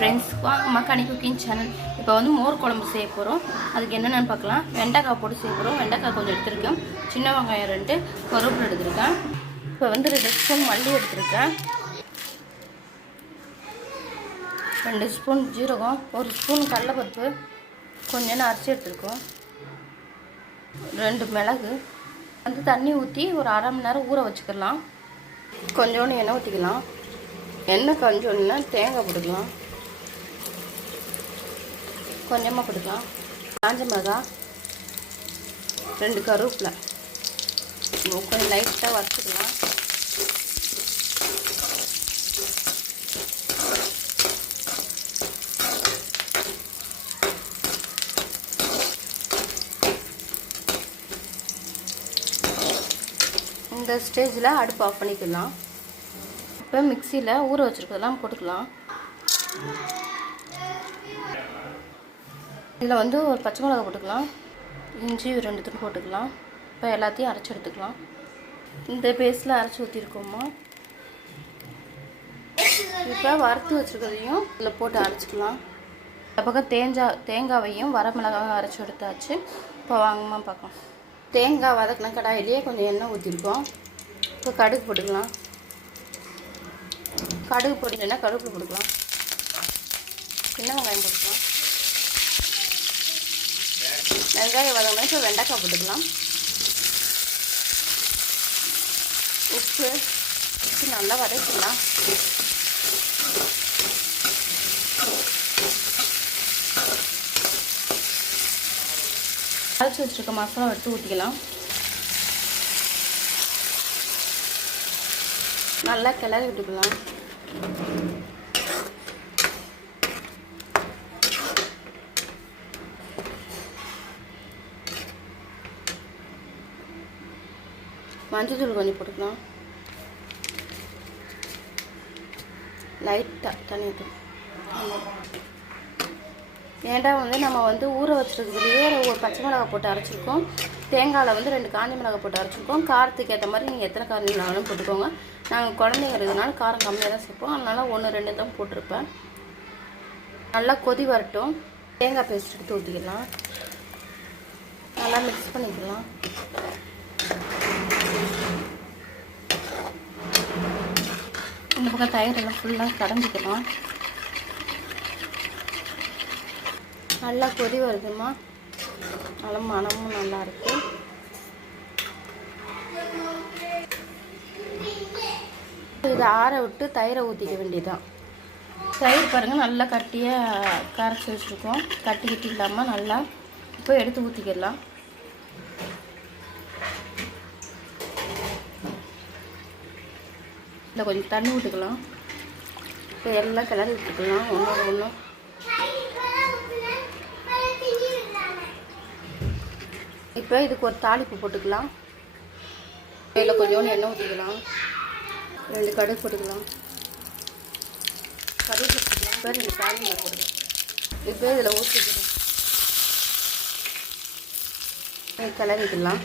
Friends வாங்க makhani cooking channel இப்போ வந்து மோர் குழம்பு செய்ய போகிறோம் அதுக்கு என்னென்னு பார்க்கலாம். வெண்டைக்காய் போட்டு செய்ய போகிறோம் வெண்டைக்காய் கொஞ்சம் எடுத்திருக்கேன். சின்ன வெங்காயம் ரெண்டு கருவேப்பிலை எடுத்திருக்கேன். இப்போ வந்து ரெண்டு ஸ்பூன் மல்லி எடுத்திருக்கேன். ரெண்டு ஸ்பூன் ஜீரகம் ஒரு ஸ்பூன் கடலைப்பருப்பு கொஞ்சம் அரிசி எடுத்துருக்கோம். ரெண்டு மிளகு. வந்து தண்ணி ஊற்றி ஒரு அரை மணி நேரம் ஊற வச்சுக்கலாம். கொஞ்சோண்டு எண்ணெய் ஊற்றிக்கலாம் எண்ணெய் கொஞ்சோன்னா தேங்காய் போட்டுக்கலாம். கொஞ்சமாக போட்டுக்கலாம் காஞ்ச மிளகாய் ரெண்டு கருவேப்பிலை. கொஞ்சம் லைட்டாக வறுத்துக்கலாம். இந்த ஸ்டேஜில் அடுப்பு ஆஃப் பண்ணிக்கலாம். இப்போ மிக்சியில் ஊற வச்சுருக்கதெல்லாம் போட்டுக்கலாம். இதில் வந்து ஒரு பச்சை மிளகா போட்டுக்கலாம். இஞ்சி ரெண்டு துண்டு போட்டுக்கலாம். இப்போ எல்லாத்தையும் அரைச்சி எடுத்துக்கலாம். இந்த பேஸ்டில் அரைச்சி ஊற்றிருக்கோமா இப்போ வறுத்து வச்சுருக்கிறதையும் இதில் போட்டு அரைச்சிக்கலாம். இந்த பக்கம் தேங்காய் தேங்காவையும் வரமிளகாயும் அரைச்சி எடுத்தாச்சு. இப்போ வாங்கம்மா பார்க்கலாம். தேங்காய் வதக்கின கடாயிலேயே கொஞ்சம் எண்ணெய் ஊற்றிருக்கோம் இப்போ கடுகு போட்டுக்கலாம். கடுகு போட்டிங்கன்னா கடுகு போட்டுக்கலாம். சின்ன வெங்காயம் போட்டுக்கலாம். வெங்காயம் வதங்கினா இப்போ வெண்டைக்காய் போட்டுக்கலாம். உப்பு உப்பு நல்லா வதக்கலாம் அரைச்சி வச்சுருக்க மசாலா எடுத்து ஊற்றிக்கலாம் நல்லா கிளறி விட்டுக்கலாம். மஞ்சள் கொஞ்சம் போட்டுக்கலாம். லைட்டாக தண்ணி ஊற்றணும் ஏன்டா வந்து நம்ம வந்து ஊற வச்சுருக்கிறதுலேயே ஒரு பச்சை மிளகாய் போட்டு அரைச்சிருக்கோம். தேங்காயில் வந்து ரெண்டு காஞ்சி மிளகாய் போட்டு அரைச்சிருக்கோம். காரத்துக்கு ஏற்ற மாதிரி நீங்கள் எத்தனை காரம் வேணாலும் போட்டுக்கோங்க. நாங்கள் குழந்தைங்க இருக்கிறதுனால காரம் கம்மியாக தான் சேர்ப்போம். அதனால் ஒன்று ரெண்டு தான் போட்டிருப்பேன். நல்லா கொதி வரட்டும். தேங்காய் பேஸ்ட் எடுத்து ஊற்றிக்கலாம் நல்லா மிக்ஸ் பண்ணிக்கலாம். இந்த பக்கம் தயிர் எல்லாம் ஃபுல்லாக கடைஞ்சிக்கலாம் நல்லா கொதி வருதுமா நல்லா மனமும் நல்லா இருக்கு. இதை ஆற விட்டு தயிரை ஊற்றிக்க வேண்டியதுதான். தயிர் பாருங்கள் நல்லா கட்டியாக கரைச்சி வச்சுருக்கோம். கட்டி கட்டி இல்லாமல் நல்லா இப்போ எடுத்து ஊற்றிக்கிடலாம் இதில் கொஞ்சம் தண்ணி விட்டுக்கலாம் இப்போ எல்லாம் கிளறி விட்டுக்கலாம். ஒன்றோட ஒன்று இப்போ இதுக்கு ஒரு தாளிப்பு போட்டுக்கலாம். இதில் கொஞ்சோண்டு எண்ணெய் ஊற்றிக்கலாம் ரெண்டு கடுகு போட்டுக்கலாம். கடுகு போட்டுக்கலாம். இப்போ ரெண்டு தாளிப்பு போட்டுக்கலாம். இப்போ இதில் ஊற்றிக்கலாம் கிளறிக்கலாம்.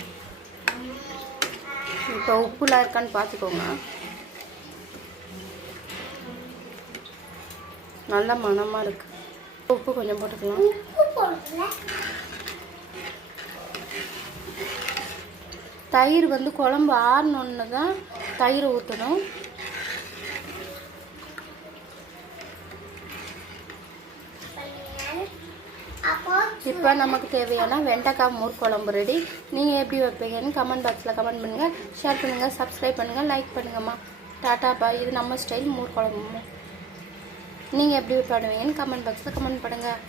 இப்போ உப்புலாம் இருக்கான்னு பார்த்துக்கோங்க நல்ல மணமாக இருக்கு. உப்பு கொஞ்சம் போட்டுக்கலாம். தயிர் வந்து குழம்பு ஆறினோன்னு தான் தயிரை ஊற்றணும் இப்போ நமக்கு தேவையான வெண்டைக்காய் மோர் குழம்பு ரெடி நீங்கள் எப்படி வைப்பீங்கன்னு கமெண்ட் பாக்ஸில் கமெண்ட் பண்ணுங்கள் ஷேர் பண்ணுங்கள் சப்ஸ்கிரைப் பண்ணுங்கள் லைக் பண்ணுங்கம்மா. டாட்டா பாய் இது நம்ம ஸ்டைல் மோர் குழம்பு நீங்கள் எப்படி பண்ணுவீங்கன்னு கமெண்ட் பாக்ஸில் கமெண்ட் பண்ணுங்கள்